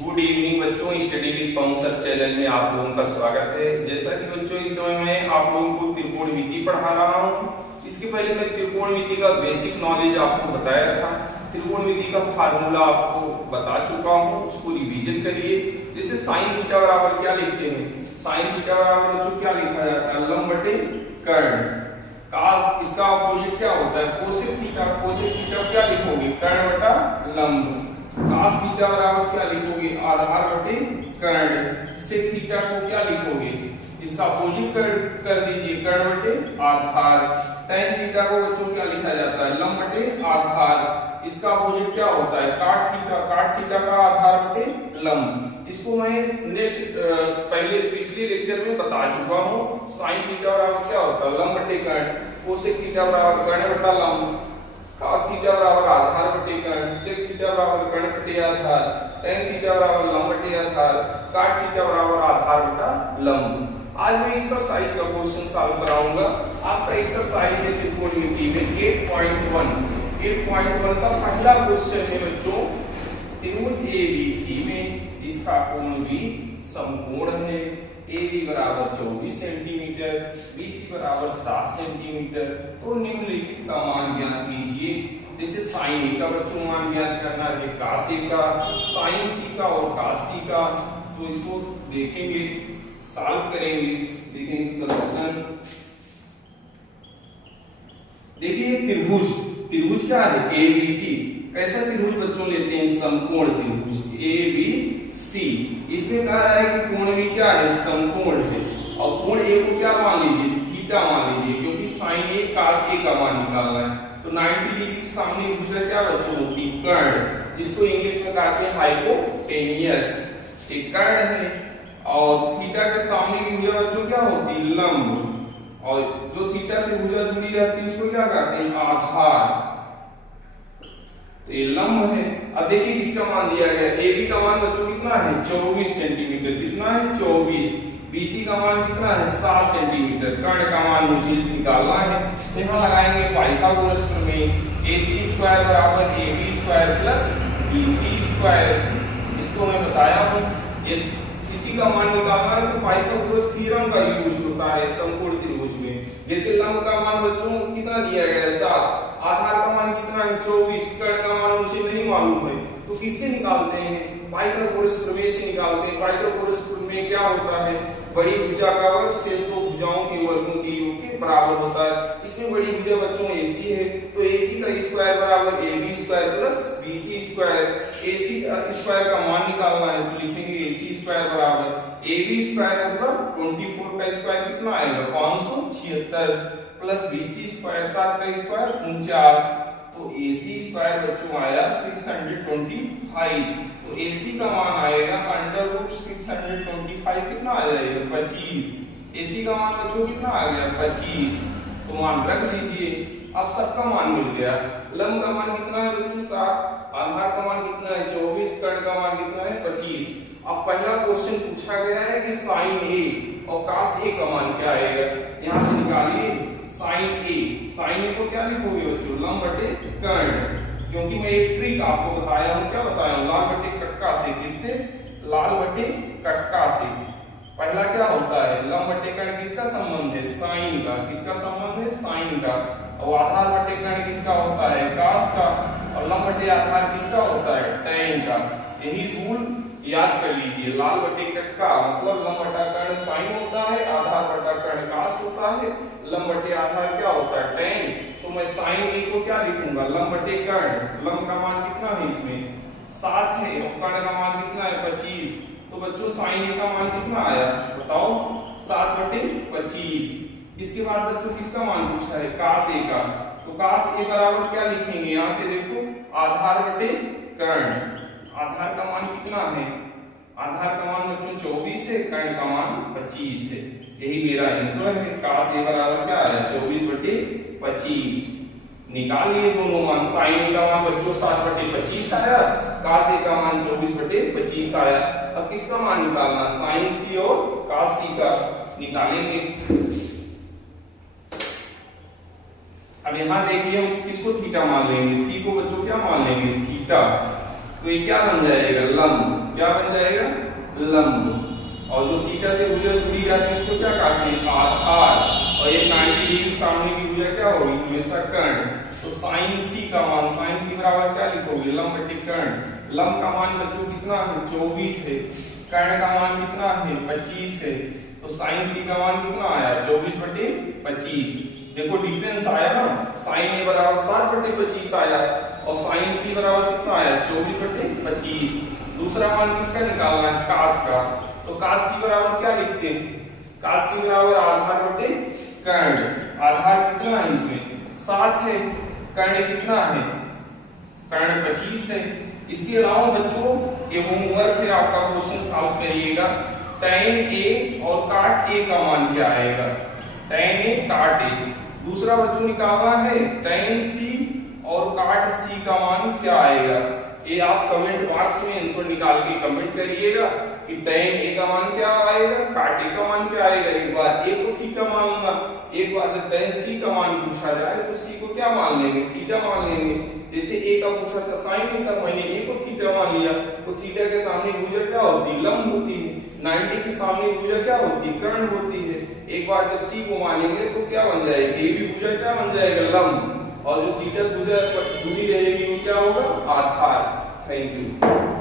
Good evening बच्चों, study with Pawan sir channel में आप लोगों का स्वागत है। जैसा कि बच्चों इस समय मैं आप लोगों को त्रिकोणमिति पढ़ा रहा हूँ। इसके पहले मैं त्रिकोणमिति का बेसिक नॉलेज आपको बताया था। त्रिकोणमिति का फार्मूला आपको बता चुका हूँ, उसको रिवीजन करिए। जैसे साइन थीटा बराबर क्या लिखते हैं, साइन थीटा बराबर बच्चों क्या लिखा जाता है, लंब बटे कर्ण। का इसका अपोजिट क्या होता है, कोसेक थीटा। कोसेक थीटा क्या लिखोगे, कर्ण बटा लंब। cos थीटा बराबर क्या लिखोगे, आधार बटे कर्ण। sec थीटा को क्या लिखोगे, इसका अपोजिट कर दीजिए, कर्ण बटे आधार। tan थीटा को बच्चों क्या लिखा जाता है, लंब बटे आधार। इसका अपोजिट क्या होता है, cot थीटा। cot थीटा का आधार बटे लंब। इसको मैं नेक्स्ट पहले पिछले लेक्चर में बता चुका हूँ। sin थीटा बराबर क्या होता है, लंब बटे कर्ण। cosec थीटा बराबर कर्ण बटा लंब। cos थीटा बराबर आधार बटे कर्ण। sec थीटा बराबर कर्ण बटे आधार। tan थीटा बराबर लंब बटे आधार। cot थीटा बराबर आधार बटा लंब। आज मैं एक्सरसाइज का क्वेश्चन सॉल्व कराऊंगा। आपका एक्सरसाइज है त्रिकोणमिति में 8.1 का पहला क्वेश्चन है बच्चों। त्रिभुज ABC में जिसका कोण भी समकोण है, AB बराबर 24 सेंटीमीटर, BC बराबर 7 सेंटीमीटर, तो निम्नलिखित का मान ज्ञात कीजिए। जैसे साइन A का बच्चों मान ज्ञात करना है, cos A का, साइन C का और cos C का। तो इसको देखेंगे, सॉल्व करेंगे, देखेंगे सॉल्यूशन। देखिए त्रिभुज, त्रिभुज क्या है, ABC। कैसा त्रिभुज बच्चों लेते हैं, समकोण त्रिभुज ABC। इसमें कह रहा है कि कोण भी क्या है, समकोण है। और कोण A को क्या मान लीजिए, थीटा मान लीजिए, क्योंकि sin A cos A का मान निकालना है। तो 90 डिग्री के सामने भुजा क्या बच्चों होती है, कर्ण, जिसको इंग्लिश में कहते हैं हाइपोटेनियस। एक कर्ण है। और थीटा के सामने की भुजा बच्चों क्या होती है, लंब। और जो थीटा से भुजा जुड़ी रहती है उसको क्या कहते हैं, आधार। तो ये लंब है। अब देखिए किसका मान दिया गया, AB का मान बच्चों कितना है, 24 सेंटीमीटर। कितना है, 24। BC का मान कितना है, 7 सेंटीमीटर। कर्ण का मान मुझे निकालना है। तो यहाँ लगाएंगे पाइथागोरस प्रमेय। AC स्क्वायर बराबर AB square plus BC square. इसको मैं बताया हूँ। ये किसी का मान निकालना है तो पाइथागोरस थ्योरम का यूज होता है समकोण त्रिभुज में। जैसे लंब का मान बच्चों कितना दिया गया है, 7। आधार का मान कितना है, 24। कर्ण का मान मुझे नहीं मालूम है, तो किससे निकालते हैं, पाइथागोरस प्रमेय से निकालते हैं। पाइथागोरस प्रमेय क्या होता है, बड़ी भुजा का वर्ग शेष दो भुजाओं के वर्गों के योग के बराबर होता है। इसमें बड़ी भुजा बच्चों AC है, तो AC का स्क्वायर बराबर AB square plus BC square. AC square का मान निकालना है तो लिखेंगे AC स्क्वायर बराबर AB स्क्वायर मतलब 24 का स्क्वायर कितना आएगा, 576 प्लस BC स्क्वायर 7 का स्क्वायर 49। तो AC स्क्वायर बच्चों आया 625। तो AC का मान आएगा √ 625 कितना आ जाएगा, 25। AC का मान बच्चों कितना आ गया, 25। तो मान रख दीजिए। अब सबका मान मिल गया। लंब का मान कितना है बच्चों, 7। आधार का मान कितना है, 24। कर्ण का मान कितना है, 25। अब पहला क्वेश्चन पूछा गया है कि sin A और cos A का मान क्या आएगा। यहाँ से निकालिए sin A। sin A को क्या लिखोगे बच्चों, लंब बटे कर्ण। क्योंकि मैं एक ट्रिक आपको बताया हूँ, क्या बताया हूँ, लाल बटे कक्का से। किससे, लाल बटे कक्का से। पहला क्या होता है, लंब बटे कर्ण किसका संबंध है, साइन का। किसका संबंध है, साइन का। और आधार बटे कर्ण किसका होता है, cos का। और लंब बटे आधार किसका होता है, tan का। यही रूल याद कर लीजिए। लाल बटे कक्का मतलब लंब बटा कर्ण साइन होता है, आधार बटा कर्ण cos होता है, लंब बटे आधार क्या होता है, tan। तो मैं sin A को क्या लिखूंगा, लंब बटे कर्ण। लंब का मान कितना है इसमें, 7 है, और कर्ण का मान कितना है, 25। तो बच्चों sin A का मान कितना आया बताओ, 7 बटे 25। इसके बाद बच्चों किसका मान पूछा है, cos A का। तो cos A बराबर क्या लिखेंगे, यहाँ से देखो आधार बटे कर्ण। आधार का मान कितना है, आधार का मान बच्चों 24 है, कर्ण का मान 25 है। यही मेरा आंसर है। cos A बराबर क्या आया, 24 बटे 25। निकाल लिए दोनों मान। sin A का मान बच्चों 7 बटे 25 आया, cos A का मान 24 बटे 25 आया। अब किसका मान निकालना, sin C और cos C का निकालेंगे। अब यहाँ देखिए हम किसको थीटा मान लेंगे, C को बच्चों क्या मान लेंगे, थीटा। तो ये क्या बन जाएगा, लंब। क्या बन जाएगा, लंब। और जो थीटा से भुजा जुड़ी जाती है उसको क्या कहते हैं, आधार। और ये 90 डिग्री सामने की भुजा क्या होगी, हमेशा कर्ण। तो साइन सी का मान, साइन सी बराबर क्या लिखोगे, लंब बटे कर्ण। लंब का मान बच्चों कितना है, 24 है। कर्ण का मान कितना है, 25 है। तो साइन सी का मान कितना आया, 24 बटे 25। देखो डिफरेंस आया ना, साइन ए बराबर 7 बटे 25 आया और साइन सी बराबर कितना आया, 24 बटे 25। दूसरा मान किसका निकालना है, कास का। तो कास सी बराबर क्या लिखते हैं, कास सी बराबर आधार बटे कर्ण। आधार कितना है इसमें, 7 है। कर्ण कितना है, कर्ण 25 है। इसके अलावा बच्चों ये होमवर्क है आपका, क्वेश्चन सॉल्व करिएगा। tan a और काट a का मान क्या आएगा, tan a काट a। दूसरा बच्चों निकालना है tan c और काट c का मान क्या आएगा। ये आप कमेंट बॉक्स में आंसर निकाल के कमेंट करिएगा कि tan a का मान क्या आएगा, काट a का मान क्या आएगा। एक बार a को थीटा मान लूंगा, एक बार जब tan c का मान पूछा जाए तो c को क्या मान लेंगे, थीटा मान लेंगे। जैसे a का पूछा था sin a का, मैंने a को थीटा मान लिया। तो थीटा के सामने भुजा क्या होती है, लंब होती है। 90 के सामने भुजा क्या होती है, कर्ण होती है। एक बार जब c को मानेंगे तो क्या बन जाएगा, a भी भुजा क्या बन जाएगा, लंब। और जो थीटा से भुजा जुड़ी रहेगी वो क्या होगा, आधार। Thank you.